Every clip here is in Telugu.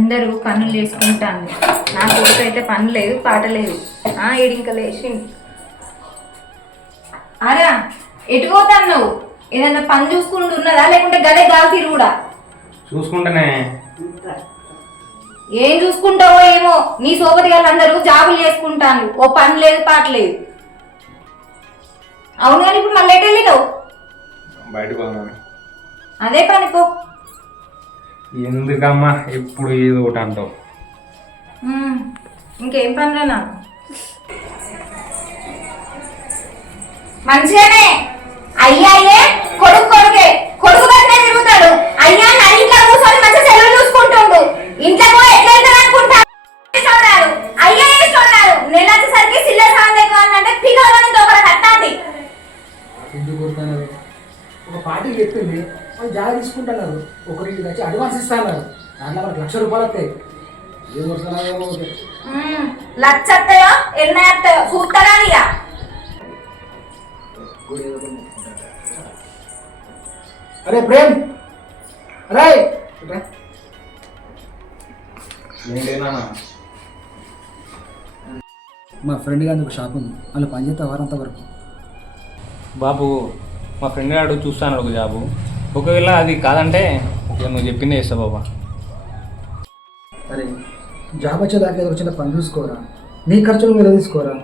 అందరూ పనులు చేసుకుంటాను. నా కొడుకు అయితే పని లేదు పాట లేదు. ఆ ఈడింక లేచి అరా ఎటు పోతాను నువ్వు? ఏదన్నా పని చూసుకుంటూ ఉన్నదా? లేకుంటే గదే గాలి కూడా చూసుకుంటేనే. ఏం చూసుకుంటావో ఏమో? నీ సోబతి వాళ్ళందరూ జాబులు చేసుకుంటాను ఓ పని లేదు పాట లేదు. అవును కానీ ఇప్పుడు మళ్ళీ ఎటు వెళ్ళినావు? బయటకు అదే పని పో. ఎందుకమ్మా ఎప్పుడు ఏదో ఒకటి అంటావు? ఇంకేం పనిరా నాకు? మంచిగానే. అరే ప్రేమ్. అరే. మా ఫ్రెండ్ గారి ఒక షాప్ ఉంది. వాళ్ళు పనిచేస్తే వారంత వరకు. బాబు మా ఫ్రెండ్ గారు చూస్తాను ఒక జాబు. ఒకవేళ అది కాదంటే నువ్వు చెప్పిందే చేస్తా బాబా. అరే జాబ్ వచ్చేదాకా ఏదో చిన్న పని చూసుకోరా? నీ ఖర్చులు మీరు తీసుకోరా?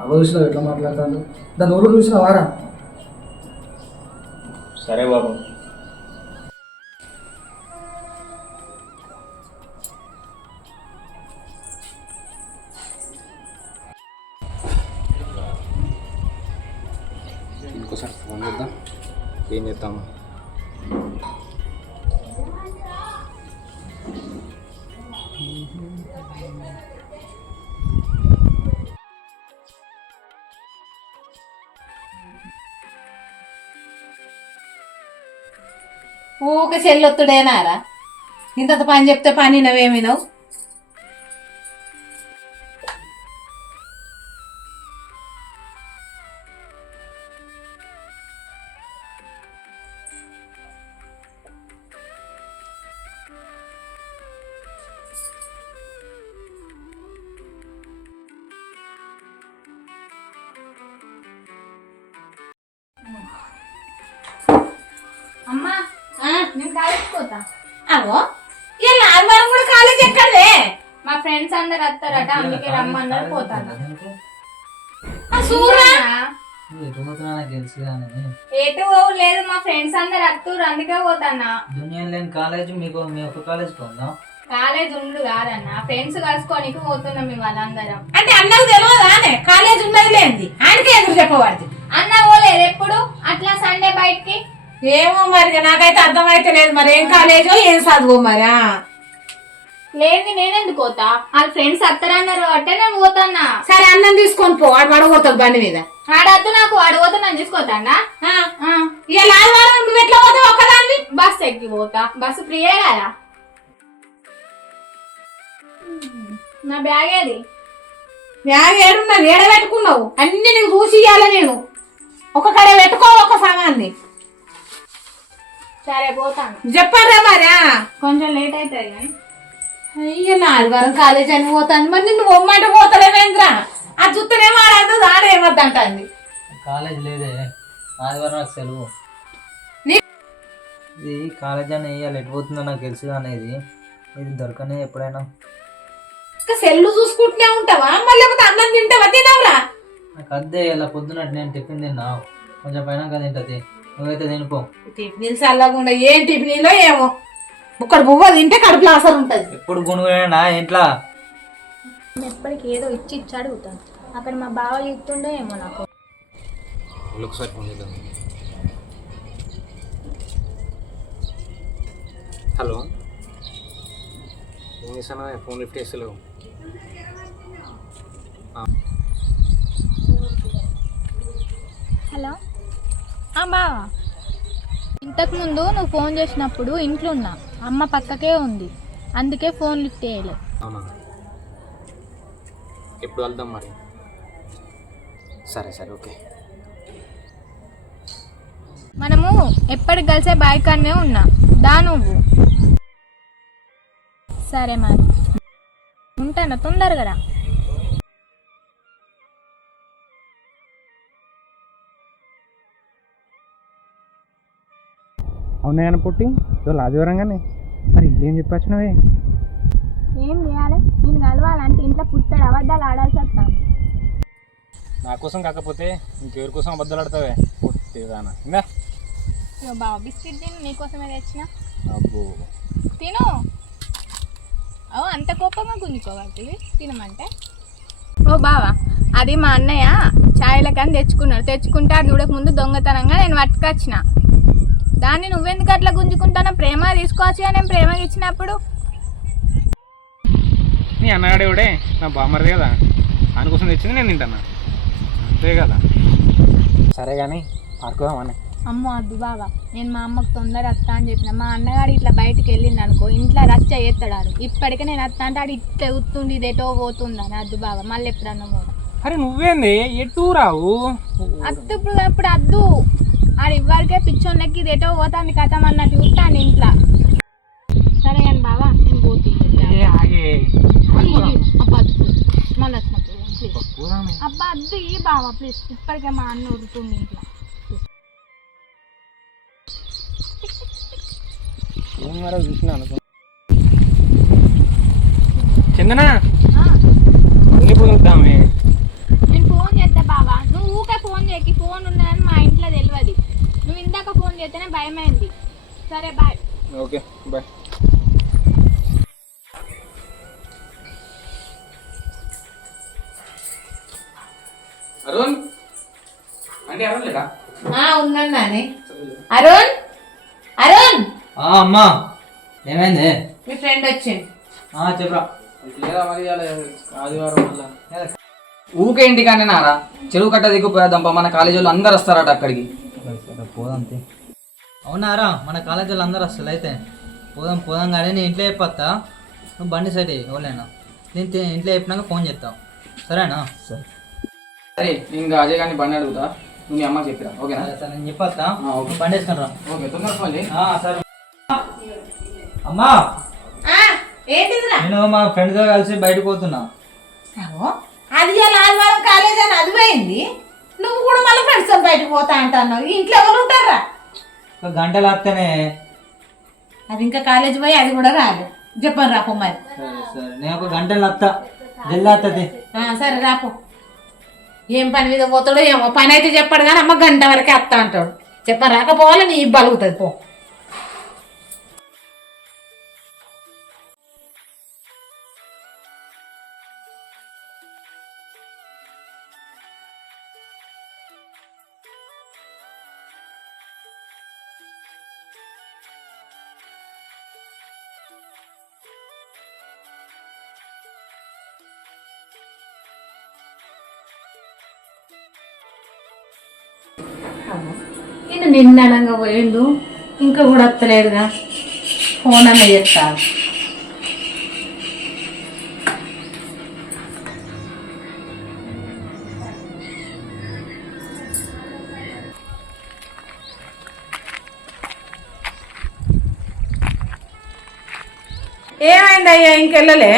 అవ చూసినా ఎట్లా మాట్లాడతాను దాని ఊరు చూసిన వారా సరే బాబు. ఏం చేద్దాము ఊక చెల్లొత్తుడేనారా? ఇంత పని చెప్తే పని నవేమినవు తెలుసు కానీ ఎటు లేదు మా ఫ్రెండ్స్ అందరు అందుకే పోతానా దునియా లేని కాలేజ్ మీకు మీ కాలేజ్ పోదాం కాలేజ్ ఉండు కాదన్న. ఫ్రెండ్స్ కలుసుకోనికి పోతున్నాం మేము వాళ్ళందరం. అంటే అన్నకు తెలియదానే కాలేజ్ ఉన్నది లేనిది ఆయనకే ఎదురు చెప్పబడింది అన్న పోలేదు ఎప్పుడు? అట్లా సండే బయటికి? ఏమో మరి నాకైతే అర్థమైతే లేదు మరి. ఏం కాలేజో ఏం చదువు మరి. లేదు నేనెందుకు పోతా? వాళ్ళ ఫ్రెండ్స్ వస్తారన్నారు అంటే నేను పోతానా సరే అన్నం తీసుకొని పో. ఆడు పడగొడతాడు బండి మీద. ఆడద్దు నాకు ఆడు పోతే నేను తీసుకోతానా ఆ. ఇలా ఆదివారం నువ్వు ఎట్లా పోతావు ఒక్కదాన్ని? బస్ ఎక్కి పోతా. బస్సు ఫ్రీయే కదా. నా బ్యాగ్ ఏది? బ్యాగ్ ఏడున్నది. ఏడ పెట్టుకున్నావు అన్ని నీకు చూసి ఇయ్యాలి నేను? ఒక కడ పెట్టుకో ఒక సామాన్ని. సరే పోతాను. చెప్పారా మరి? కొంచెం లేట్ అవుతుంది కానీ. అయ్యో నాలుగు కాలేజ్ అని పోతాను మరి నిన్ను బొమ్మాట పోతాడేమేంద్రా ఆ చూస్తేనేమో ఆడదు ఆడేమద్దంటుంది కాలేజ్ లేదే. ఆదివారం నాకు సెలవు ఇది కాలేజ్ అని వేయాలి. ఎటు పోతుందో నాకు తెలుసు అనేది. ఇది దొరకనే ఎప్పుడైనా. ఇంకా సెల్లు చూసుకుంటూనే ఉంటావా? మళ్ళీ లేకపోతే అన్నం తింటావా? తినవురా? నాకు అద్దే ఇలా పొద్దున్నట్టు నేను టిఫిన్ తిన్నా కొంచెం పైన తింటది నువ్వైతే తినిపో. టిఫిన్ చల్లకుండా ఏం టిఫినీలో ఏమో? ఒక్కడు బువ్వ తింటే కడుపులో అసలు ఉంటుంది. ఎప్పుడు గుణవేనా ఇంట్లో? ఎప్పటికి ఏదో ఇచ్చి ఇచ్చి అడుగుతాను అక్కడ మా బావ చెప్తుండే ఏమో నాకు. ఒకసారి ఫోన్ చేద్దాం. హలో? ఏం చేశాను ఫోన్ లిఫ్ట్ చేస్తలేవు? హలో? ఆ బావా? ఇంతకుముందు నువ్వు ఫోన్ చేసినప్పుడు ఇంట్లో ఉన్నా. అమ్మ పక్కకే ఉంది. అందుకే ఫోన్ లిఫ్ట్ చేయలే. అవునా? ఎప్పుడు వెళ్దాం మరి? సరే సరే ఓకే. మనము ఎప్పటికి కలిసే బైక్ అనే ఉన్నా. దా నువ్వు. సరే మరి. ఉంటాను? తొందరగా రా. అవునాయన పుట్టి? ఇవాళ ఆదివారంగానే మరి ఇంకేం చెప్పొచ్చినవే? ఏం చేయాలి? నేను కలవాలంటే ఇంట్లో పుట్టడు అబద్ధాలు ఆడాల్సి వస్తాను. నా కోసం కాకపోతే ఇంకెవరి కోసం అబద్ధాలు ఆడతావే? పుట్టిదానా. ఇంకా బిస్కెట్ తిను నీకోసమే తెచ్చిన. అబ్బో. తిను. ఓ అంత కోపంగా గుంజుకోవాలి తినమంటే. ఓ బావా అది మా అన్నయ్య ఛాయలకని తెచ్చుకున్నాడు. తెచ్చుకుంటే అది చూడక ముందు దొంగతనంగా నేను పట్టుకొచ్చిన. దాన్ని నువ్వెందుకు అట్లా గుంజుకుంటానో ప్రేమ తీసుకోవచ్చు నేను ప్రేమగా ఇచ్చినప్పుడు. నీ అన్నగాడేవాడే నా బామ్మరిది కదా. దాని కోసం తెచ్చింది నేను తింటాను? అంతే కదా. సరే కానీ ఆడుకోదామని అమ్మో అద్దు బావా నేను మా అమ్మకు తొందర వస్తా అని చెప్పిన. మా అన్నగాడు ఇట్లా బయటికి వెళ్ళింది అనుకో ఇంట్లో రచ్చ ఎత్తాడు ఇప్పటికే నేను వస్తా అంటే ఆడు ఇట్లా ఉత్తుండి ఇది ఎటో పోతుందని అద్దు బావా మళ్ళీ ఎప్పుడన్నా పోదా. అరే నువ్వేంది? ఎటు రావు? అద్దు ఇప్పుడు ఇప్పుడు అద్దు. ఆడు ఇవ్వరికే పిచ్చోళ్ళకి ఇది ఎటో పోతాంది కథం అన్నట్టు చూస్తాను ఇంట్లో. సరే కానీ బావా నేను ఆగే. అబ్బా అద్దు మళ్ళీ వచ్చినప్పుడు ప్లీజ్. అబ్బా అద్దు ఈ బావా ప్లీజ్ ఇప్పటికే మా అన్న ఉరుతుంది ఇంట్లో. చందనా? ఆ, మళ్ళీ పోదామే నేను ఫోన్ చేస్తా బావా? నువ్వు ఊకే ఫోన్ చేయకి ఫోన్ ఉన్నదని మా ఇంట్లో తెలియదు నువ్వు ఇందాక ఫోన్ చేస్తేనే భయమైంది. సరే బాయ్. Okay bye. అరుణ్? అంటే అరుణ్ లేదా? ఉన్నాను నాని. అరుణ్? అరుణ్? ఆ, అమ్మా. ఏమైంది? మీ ఫ్రెండ్ వచ్చింది. ఆ, చెప్పురా. లేదా మరి ఆదివారం వల్ల. ఊకే ఇంటికానే నారా చెరువు కట్ట దిక్కుపోయేద్దాం మన కాలేజీ వాళ్ళు అందరు వస్తారట అక్కడికి. సరే, పోదాంతే. అవునారా మన కాలేజీ వాళ్ళు అందరు వస్తారు అయితే. పోదాం పోదాం కానీ నేను ఇంట్లో చెప్పొస్తా నువ్వు బండి సైడ్ ఎవరైనా నేను తి- ఇంట్లో చెప్పినాక ఫోన్ చేస్తావు సరేనా? సరే. సరే నేను ఇంకా అజయ్ గారిని బండి అడుగుతా. నువ్వు మీ అమ్మకి చెప్పిరా ఓకేనా? సరే సరే నేను చెప్పొస్తా ఆ, ఓకే. నువ్వు బండి వేసుకొని రా. ఓకే తొందర ఫోన్ చేయి. ఆ, సరే. అమ్మా! ఏంటిదిరా? నేను మా ఫ్రెండ్స్తో కలిసి బయటకు పోతున్నా. అగో, అది ఇలా ఆదివారం కాలేజ్ అని అది పోయింది. నువ్వు కూడా మళ్ళీ ఫ్రెండ్స్ బయటకు పోతా అంటున్నావు. ఇంట్లో ఎవరు ఉంటారా? ఒక గంటలు వస్తేనే అది ఇంకా కాలేజ్ పోయి అది కూడా రాదు. చెప్పను రాపో మరి. సరే సరే. నేను ఒక గంటలు వస్తా జల్ది వస్తుంది సరే రాపో. ఏం పని మీద పోతాడో ఏమో. పని అయితే చెప్పాడు కానీ అమ్మ గంట వరకే వస్తా అంటాడు. చెప్పను రాకపోవాలి నీ బలుగుతుంది పో. ఇంక నిన్న అనగా పోయిండు. ఇంకా కూడా వస్తలేడుగా. ఫోన్ అన్న చెప్తా ఏమైంది అయ్యా ఇంకెళ్ళలే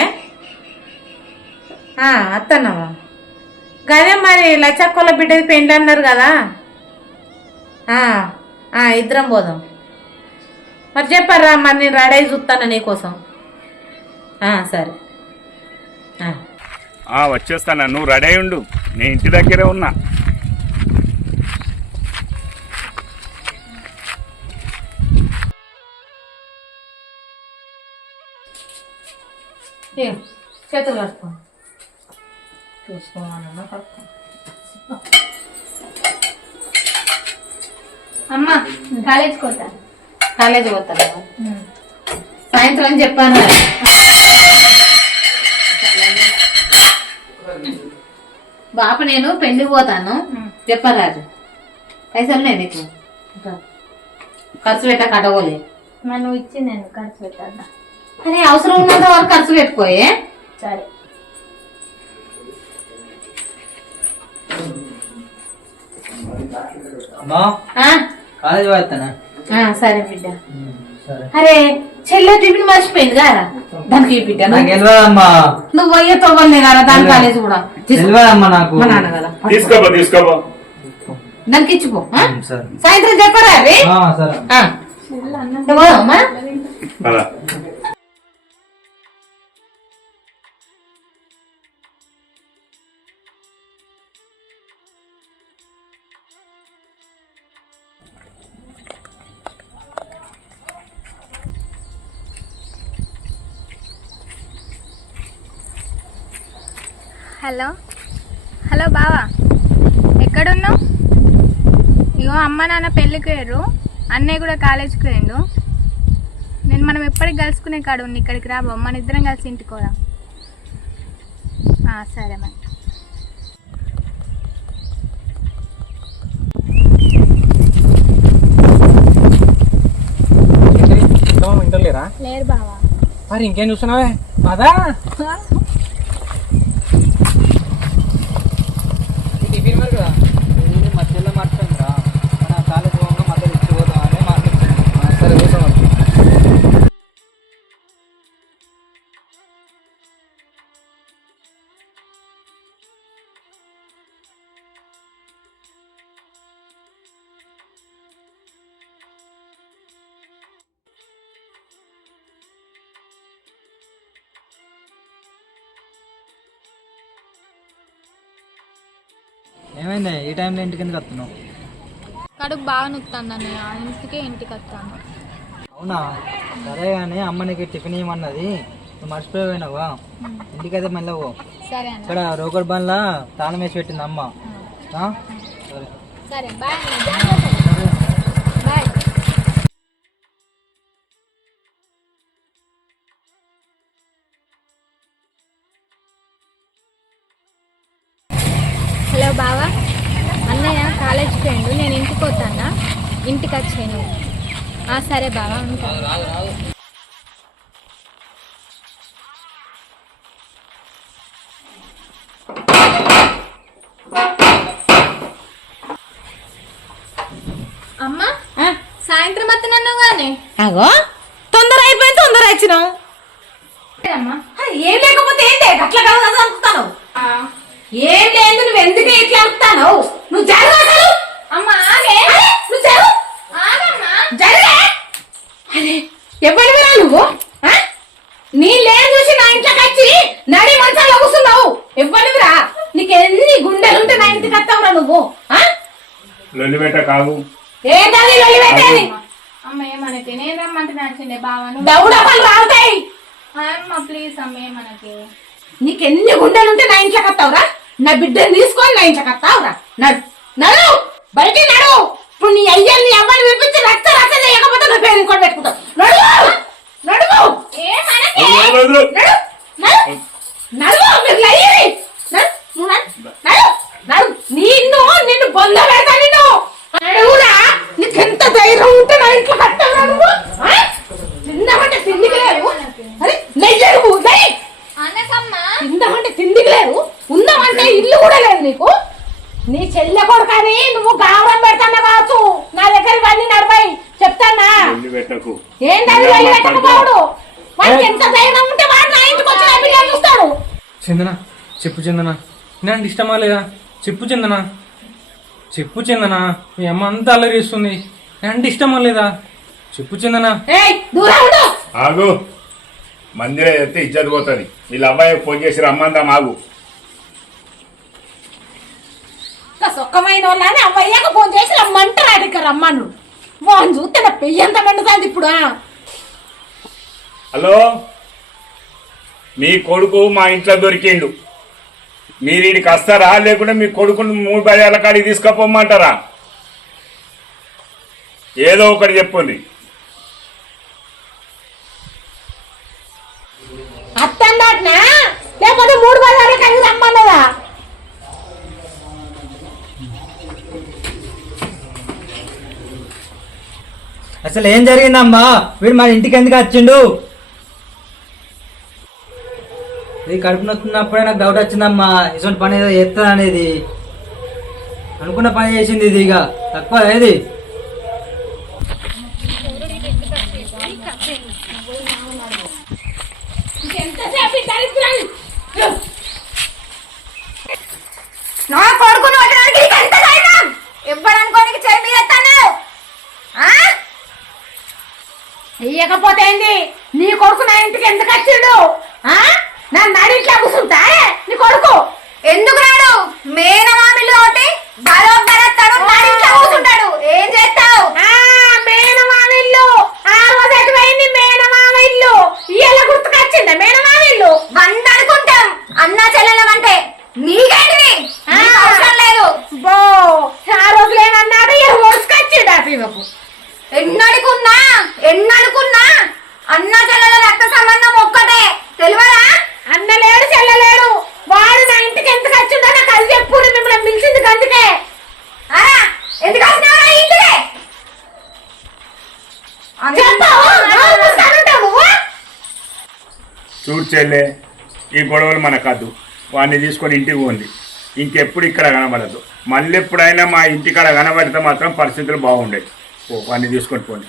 అత్తన్నావా? గదే మరి లచ్చక్కోల బిడ్డది పెండ్లి అన్నారు కదా ఇద్దరం పోదాం. మరి చెప్పారా మరి నేను రెడీ అయి చూస్తాను నీకోసం సరే. వచ్చేస్తాను నువ్వు రెడీ ఉండు. నేను ఇంటి దగ్గరే ఉన్నా. చేతులు కట్టుకో చూసుకోమన్నా కట్టుకో అమ్మ కాలేజ్కి పోతా. కాలేజీ పోతాను సాయంత్రం చెప్పాను. బాపు నేను పెళ్ళికి పోతాను. చెప్పరాజు పైసలు నేను నీకు. ఖర్చు పెట్ట మరి నువ్వు ఇచ్చి నేను ఖర్చు పెట్టద్దా అని అవసరం ఉన్నంత వరకు ఖర్చు పెట్టుకోయే సరే. సరే బిడ్డ. సరే. అరే చెల్లె టిఫిన్ మర్చిపోయింది కదా దానికి బిడ్డ నువ్వు? పోయే తవ్వలే కదా దాని కాలేజ్ కూడా. నాకు. తీసుకోపో తీసుకోపో. దానికి ఇచ్చిపో సాయంత్రం చెప్పరా అవి ఆ, హలో. హలో బావా. ఎక్కడున్నావు? ఇగో అమ్మ నాన్న పెళ్ళికి పోయారు అన్నయ్య కూడా కాలేజీకి పోయిండు. నేను మనం ఎప్పటికి కలుసుకునే కాడు ఉంది ఇక్కడికి రా బావ. మన ఇద్దరం కలిసి ఇంటికి పోదాం. ఆ, సరే మరి. లేరు? బావా. మరి ఇంకేం చూస్తున్నావే? అదా టిఫిన్ ఏమైంది? ఈ టైంలో ఇంటికి ఎందుకు వస్తున్నావు? కడుపు బాగా నొత్తాను అన్నయ్య. ఇంటికే ఇంటికి వస్తాను అవునా? సరే కానీ అమ్మ నీకు టిఫిన్ ఇవ్వమన్నది. నువ్వు మర్చిపోయినావా ఇంటికైతే మెల్లవు సరే అన్న. ఇక్కడ రోకడ్ బండ్లా తాళం వేసి పెట్టింది అమ్మ. ఆ? సరే. సరే బాయ్ అన్న. జాగ్రత్త కాలేజ్కి పోయిండు నేను ఇంటికి పోతానా ఇంటికి వచ్చాను. ఆ, సరే బావా ఉంటా. అమ్మా? సాయంత్రం వస్తున్నాను కానీ. అగో తొందర అయిపోయింది తొందర వచ్చినావు అమ్మా ఏం లేకపోతే ఏంటి అట్లా కాదు కదా అనుకుంటాను ఏం లేదు నువ్వు ఎందుకు ఇట్లా అనుకుంటాను నువ్వు జరుగు అసలు అమ్మా ఆగే నువ్వు జరుగు ఆగమ్మా జరగే అరే ఎవరివిరా నువ్వు ఆ? నీ లేని చూసి నా ఇంట్లోకి వచ్చి నడి మంచాలు కూర్చున్నావు ఎవరివిరా నీకు ఎన్ని గుండెలుంటే నా ఇంటికి వస్తావురా నువ్వు ఆ? లొల్లి పెట్ట కావు. ఏంటది లొల్లి పెట్టేది అమ్మ ఏమనకి నేను రమ్మంటే రావుతాయి. అమ్మ ప్లీజ్ అమ్మ ఏమనకి? నీకు ఎన్ని గుండెలుంటే నా ఇంట్లోకి వస్తావురా నా బిడ్డని తీసుకొని నా ఇంట్లోకి వస్తావురా నడు. నడు. బయటికి నడు. ఇప్పుడు నీ అయ్యని నీ అమ్మని విప్పించి రక్త రక్త చేయకపోతే నా పేరు ఇంకోటి పెట్టుకుంటావు. నడు. నడువు ఏమనకి వదలు. నడు. నడు. నడు. మీరు లయ్యి నడు. నువ్వు నడు. నడు నడు. నిన్ను నీకెంత ధైర్యం ఉంటే నా ఇంట్లో కట్టావురా నువ్వు? ఆ? తిందామంటే తిండికి లేరు అరే నెయ్యడు నెయ్యి. అనకమ్మా. తిందామంటే తిండికి లేదు ఉందామంటే ఇల్లు కూడా లేదు నీకు. నీ చెల్లె కొడుకని నువ్వు గావరం పెడతానా కావచ్చు. నా దగ్గర ఇవన్నీ చెప్తానా లొల్లి పెట్టకు. ఏంటది వెళ్ళి పెట్టకపోవడు వాడికి ఎంత ధైర్యం ఉంటే వాడు నా ఇంటికి వచ్చి నా బిడ్డను చూస్తాడు. చందన చెప్పు చందన. నేను ఇష్టమా లేదా? చెప్పు చందన. చెప్పు చందన. మీ అమ్మ అంతా అల్లరి చేస్తుంది. నేను ఇష్టమా లేదా చెప్పు చందన. ఏయ్ దూరం ఉండు. ఆగు. మందిరే చెప్తే ఇజ్జత్ పోతుంది. వీళ్ళ అబ్బాయి ఫోన్ చేసి రమ్మందాం ఆగు. ఇంకా సొక్కమైన వాళ్ళని అవ్వయ్యాక ఫోన్ చేసి రమ్మంటారు ఇక్కడ రమ్మను? వాడిని చూస్తే నా పెయ్యి ఎంత మండుతుంది ఇప్పుడు? హలో? మీ కొడుకు మా ఇంట్లో దొరికిండు. మీరు ఈడికి వస్తారా? లేకుంటే మీ కొడుకుని మూడు బజార్ల కాడికి తీసుకుపోమంటారా? ఏదో ఒకటి చెప్పండి. లేకపోతే మూడు బజార్ల కలిగి రమ్మన్నదా? అసలు ఏం జరిగిందమ్మా? వీడు మన ఇంటికి ఎందుకు వచ్చిండు? ఇది కడుపు నొస్తున్నప్పుడే నాకు డౌట్ వచ్చిందమ్మా ఇటువంటి పని ఏదో చేస్తుంది అనేది అనుకున్న పని చేసింది ఇది ఇక. తక్కువ ఏది? నా కొడుకును కొట్టడానికి నీకు ఎంత ధైర్యం చేయి మీద ఇయ్యకపోతే ఏంది? నీ కొడుకు నా ఇంటికి ఎందుకు వచ్చిండు? ఆ? నా నడిట్లా కూర్చుంటా నీ కొడుకు. ఎందుకు రాడు? మేనమామిలు ఒకటి బరోబరత్తాడు నడింట్లో కూర్చుంటాడు. ఏం చేస్తావు? ఆ మేనమావిల్లు ఆ రోజు ఎటు పోయింది మేనమావిల్లు ఇయ్యాల గుర్తుకొచ్చిందా మేనమావిల్లు వంద అనుకుంటాం. అన్నా చెల్లెలం అంటే నీకేంటిది? నీకు అవసరం లేదు. బో ఆ రోజులు ఏమన్నాడు ఇక ఒడుచుకొచ్చిండు ఆ పివకు. ఎన్నడుకున్నా ఎన్నడుకున్నా అన్న చెల్లెల రక్త సంబంధం ఒక్కటే తెలియదా అన్న లేడు చెల్లలేడు వాడు నా ఇంటికి ఎందుకు వచ్చిండో నాకు అది చెప్పుడు మిమ్మల్ని పిలిచింది అందుకే అరా ఎందుకు వచ్చినావురా ఈ ఇంటికి చెప్పావు నోరు మూసుకొని నువ్వు చూడు చెల్లె ఈ గొడవలు మనకద్దు వాడిని తీసుకొని ఇంటికి పోండి. ఇంకెప్పుడు ఇక్కడ కనబడద్దు మళ్ళీ ఎప్పుడైనా మా ఇంటికాడ కనబడితే మాత్రం పరిస్థితులు బాగుండేవి. ఓ వాడిని తీసుకొని పోండి.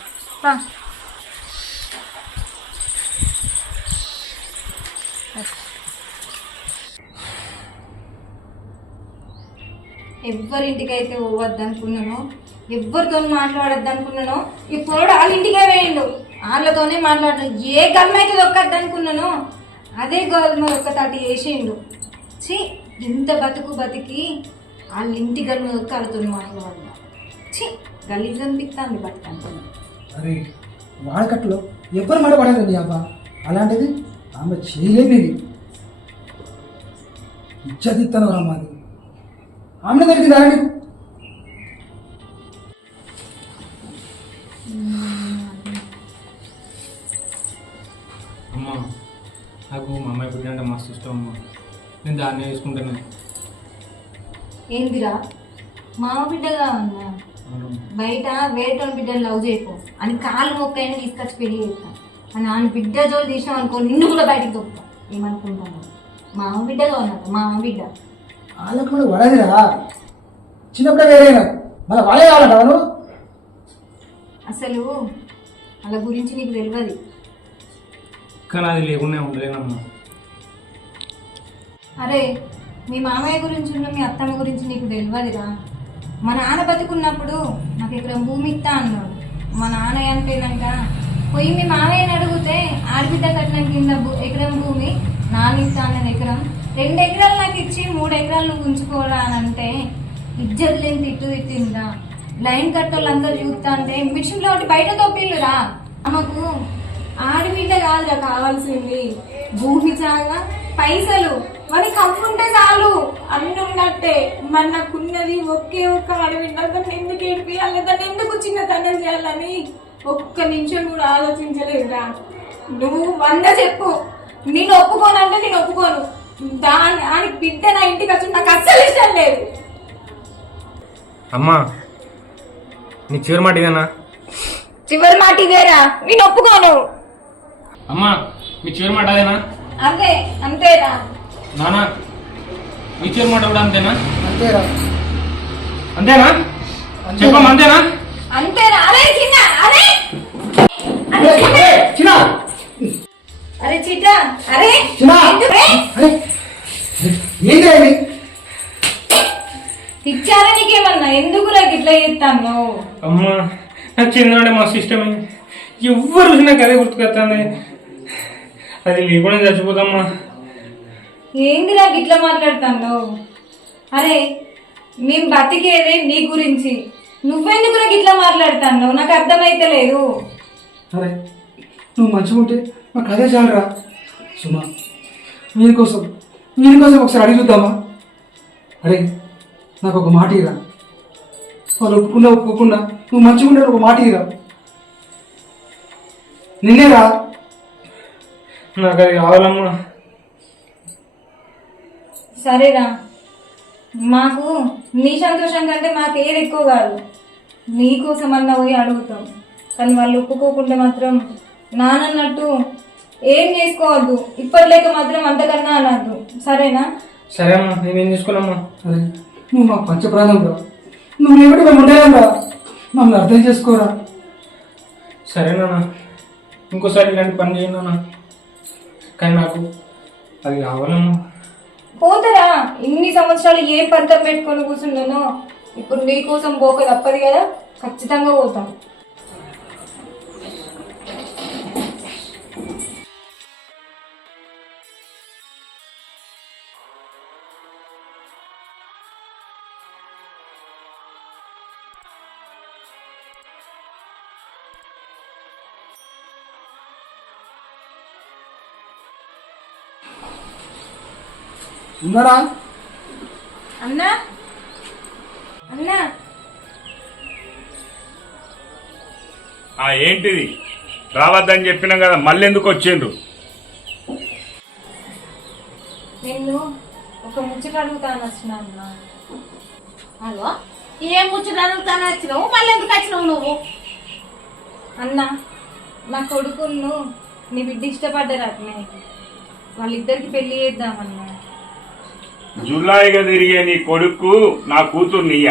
ఎవ్వరింటికైతే పోవద్దు అనుకున్నానో ఎవరితో మాట్లాడద్దు ఈ ఇప్పుడు వాళ్ళ ఇంటికే వేయండు వాళ్ళతోనే మాట్లాడదు ఏ గల్మ అయితే దొక్కద్దు అనుకున్నానో అదే గల్మ ఒక్కతాటి వేసేయండు ఛీ ఇంత బతుకు బతికి వాళ్ళ ఇంటి గల్మ దొక్క వాళ్ళతో మాట్లాడదు ఛీ గలీజ్ అనిపిస్తుంది బతుకు అనుకున్నాను అరే వాడకట్లో ఎవరు మాట అబ్బా. అలాంటిది ఆమె చేయలేనిది. ఇచ్చదిత్తను రమ్మది ఆమె దొరికిందా నీకు అంటే మస్తు ఇష్టం అమ్మ నేను దాన్నే వేసుకుంటాను. ఏందిరా? మామ బిడ్డగా ఉన్నా? బయట వేరే బిడ్డను లవ్ చేయకు. అని కాలు మొక్కైనా తీసుకొచ్చి పెళ్ళి చేస్తాను అని ఆయన బిడ్డ జోలు తీసినాం అనుకో నిన్ను కూడా బయటికి దొప్పుతా ఏమనుకుంటాను మామ బిడ్డగా ఉన్నాను మామ బిడ్డ. వాళ్ళకి కూడా పడదిరా చిన్నప్పుడే వేరేనా మళ్ళీ వాళ్ళే కావాలంటావా నువ్వు అసలు వాళ్ళ గురించి నీకు తెలియదు. కానీ అది లేకుండా ఉండలేనమ్మా. అరే మీ మామయ్య గురించి ఉన్న మీ అత్తమ్మ గురించి నీకు తెలియదురా మా నాన్న బతుకున్నప్పుడు నాకు ఎకరం భూమి ఇస్తా అన్నాడు. మా నాన్న చనిపోయినాక పోయి మీ మామయ్యని అడిగితే ఆడబిడ్డ కట్టిన కింద ఎకరం భూమి నాన్న ఇస్తా అన్నది ఎకరం. రెండు ఎకరాలు నాకు ఇచ్చి మూడు ఎకరాలు నువ్వు ఉంచుకోరా అని అంటే ఇజ్జత్ లేని తిట్టు తిట్టిందా లైన్ కట్టోళ్ళందరూ చూస్తా అంటే మిషన్లో ఒకటి బయట తొప్పిల్లురా ఆమెకు ఆడబిడ్డ కాదురా కావాల్సింది. భూమి చాగా పైసలు. మరి కమ్ముంటే చాలు. అన్ని ఉన్నట్టే. మరి నాకున్నది ఒకే ఒక్క ఆడబిడ్డ దాన్ని ఎందుకు ఏడిపియాలి? దాన్ని ఎందుకు చిన్నతనం చేయాలని ఒక్క నిమిషం కూడా ఆలోచించలేదురా. నువ్వు వంద చెప్పు. నేను ఒప్పుకోనంటే నేను ఒప్పుకోను. దాని ఆయనకి బిడ్డ నా ఇంటికి వచ్చి నాకు అస్సలు ఇష్టం లేదు. అమ్మా నీ చివరి మాట ఇదేనా? చివరి మాట ఇదేరా. నేను ఒప్పుకోను. అమ్మా మీ చివరి మాట అదేనా? అంతే అంతేరా. నానా మీ చివరి మాట కూడా అంతేనా? అంతేరా. అంతేనా? చెప్పమ్మా అంతేనా? అంతేరా. అరే చిన్న అరే! అరే, అరే, చిన్న! అరే చిట్ట అరే! చిన్న! ఏంటి? ఇచ్చారా నీకేమన్నా? ఎందుకు నాకు ఇట్లా చేస్తాను అమ్మా నాకు చిన్ననాడే మస్తు ఇష్టమే ఎవ్వరు చూసినా నాకు అదే గుర్తుకొస్తుంది అది లేకుండా చచ్చిపోతామ్మా. ఏంది నాకు ఇట్లా మాట్లాడతాను అరే మేము బతికేదే నీ గురించి. నువ్వెందుకు నాకు ఇట్లా మాట్లాడతాను నాకు అర్థమైతే లేదు. అరే నువ్వు మంచిగా ఉంటే మాకు అదే చాలరా. సుమా వీరి కోసం వీరి కోసం ఒకసారి అడిగి చూద్దామా? అరే నాకు ఒక మాట ఇరా వాళ్ళు ఒప్పుకున్నా ఒప్పుకున్నా నువ్వు మంచిగా ఉండే ఒక మాట ఇరా నిన్నేరా? నాకు అది కావాలమ్మా. సరేరా. మాకు నీ సంతోషం కంటే మాకు ఏది ఎక్కువ కాదు. నీ కోసం అన్న పోయి అడుగుతాం. కానీ వాళ్ళు ఒప్పుకోకుండా మాత్రం నానన్నట్టు ఏం చేసుకోవద్దు. ఇప్పటిలేక మాత్రం అంతకన్నా అనద్దు. సరేనా? సరే అమ్మా నేనేం చేసుకోనమ్మా అరే నువ్వు మా పంచప్రాణం రా. నువ్వు మేము రా మమ్మల్ని అర్థం చేసుకోరా? సరే నాన్న. ఇంకోసారి ఇలాంటి పని చేయను కానీ నాకు అది కావాలమ్మా. పోతారా? ఇన్ని సంవత్సరాలు ఏం పంతం పెట్టుకొని కూర్చున్నానో? ఇప్పుడు నీకోసం పోక తప్పదు కదా? ఖచ్చితంగా పోతాం. ఉన్నారా? అన్నా? అన్నా? ఆ ఏంటిది? రావద్దని చెప్పినాం కదా మళ్ళీ ఎందుకు వచ్చిండ్రు? నిన్ను ఒక ముచ్చట అడుగుతాను వచ్చిన అన్నా. హలో? ఏం ముచ్చటాలు తను వచ్చినావు? మళ్ళీ ఎందుకు వచ్చినావు నువ్వు? అన్నా నా కొడుకును నీ బిడ్డ ఇష్టపడ్డారు అట్నే. వాళ్ళిద్దరికి పెళ్ళి చేద్దామన్నా. జులాయిగా తిరిగే నీ కొడుకు నా కూతురు నీయ.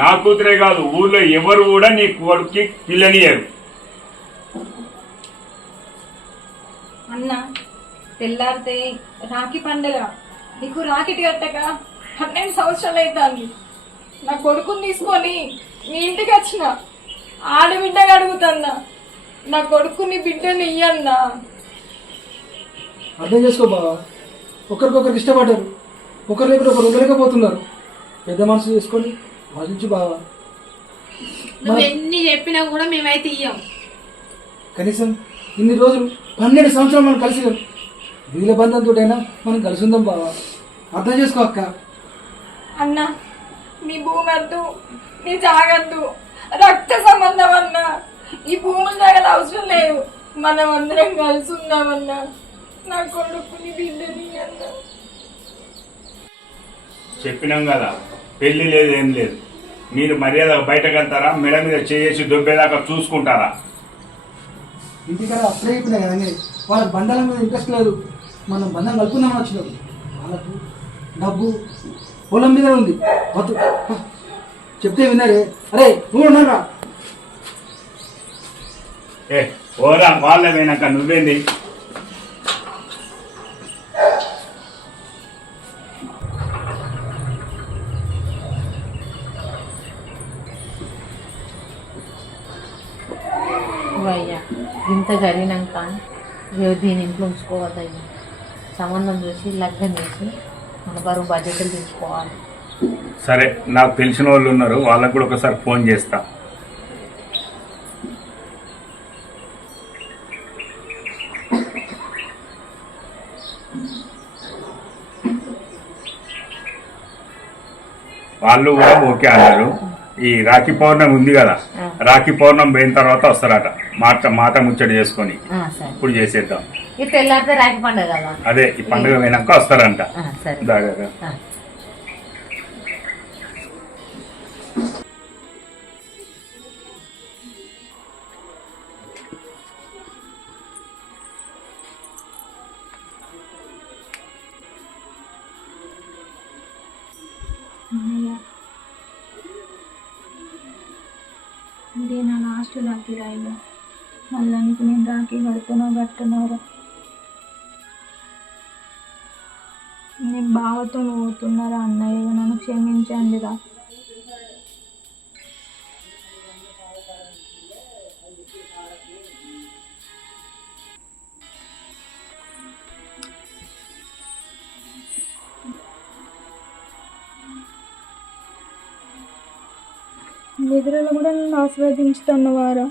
నా కూతురే కాదు ఊళ్ళో ఎవరు కూడా నీ కొడుక్కి పిల్లనియరు అన్న తెల్లారితే రాఖీ పండుగ. నీకు రాకెట్ కట్టక పన్నెండు సంవత్సరాలు అవుతుంది నా కొడుకుని తీసుకొని నీ ఇంటికి వచ్చిన. ఆడబిడ్డగా అడుగుతున్నా నా కొడుకుని బిడ్డని ఇయ్యన్నా అర్థం చేసుకో బావా. ఒకరికొకరికి ఇష్టపడ్డారు. ఒకరి దగ్గర ఒకరు ఉండలేకపోతున్నారు. పెద్ద మనసు చేసుకొని ఆలోచించు బావా. నువ్వు ఎన్ని చెప్పినా కూడా మేమైతే ఇయ్యం. కనీసం ఇన్ని రోజులు పన్నెండు సంవత్సరాలు మనం కలిసి వీళ్ళ బంధంతోటైనా మనం కలిసి ఉందాం బావా. అర్థం చేసుకో అక్క. అన్న నీ భూమి వద్దు నీ జాగద్దు రక్త సంబంధం అన్నా. ఈ భూముల జాగలు అవసరం లేదు. మనం అందరం కలిసి ఉందామన్నా. నా కొడుకుని బిడ్డని చెప్పినాం కదా పెళ్ళి లేదు ఏం లేదు. మీరు మర్యాద బయటకు వెళ్తారా మెడ మీద చేసి దొబ్బేదాకా చూసుకుంటారా? ఇంటికాడ అప్పుడే అయిపోయినాయి కదండి వాళ్ళకి బంధాల మీద ఇంట్రెస్ట్ లేదు. మనం బంధం కలుపుకుందామని వచ్చినారు వాళ్ళకు డబ్బు పొలం మీద ఉంది. హ, చెప్తే విన్నారే అరే నువ్వు ఉన్నారా ఏ ఓరా వాళ్ళ పోయినాక నువ్వేంది? ఇంత జరిగినాక దీని ఇంట్లో ఉంచుకోవద్దయ్యా సంబంధం చూసి లగ్నం చేసి మన బరువు బాధ్యతలు తీసుకోవాలి సరే నాకు తెలిసిన వాళ్ళు ఉన్నారు వాళ్ళకు కూడా ఒకసారి ఫోన్ చేస్తా. వాళ్ళు కూడా ఓకే అన్నారు. ఈ రాఖీ పౌర్ణమి ఉంది కదా రాఖీ పౌర్ణమి పోయిన తర్వాత వస్తారట. మాట మాట ముచ్చట చేసుకొని ఆ, సరే. ఇప్పుడు చేసేద్దాం. అదే ఈ పండుగ పోయినాక వస్తారంట. ఆ, సరే. దాగా. ఇదే నా లాస్ట్ రాఖీ రాయిగా మళ్ళీ నేను రాఖీ కడుతున్నా కట్టున్నారా? నేను బావతో పోతున్నారా అన్నయ్య? నన్ను క్షమించండి రా. నిద్రలో కూడా నన్ను ఆస్వాదించుతున్నవారా?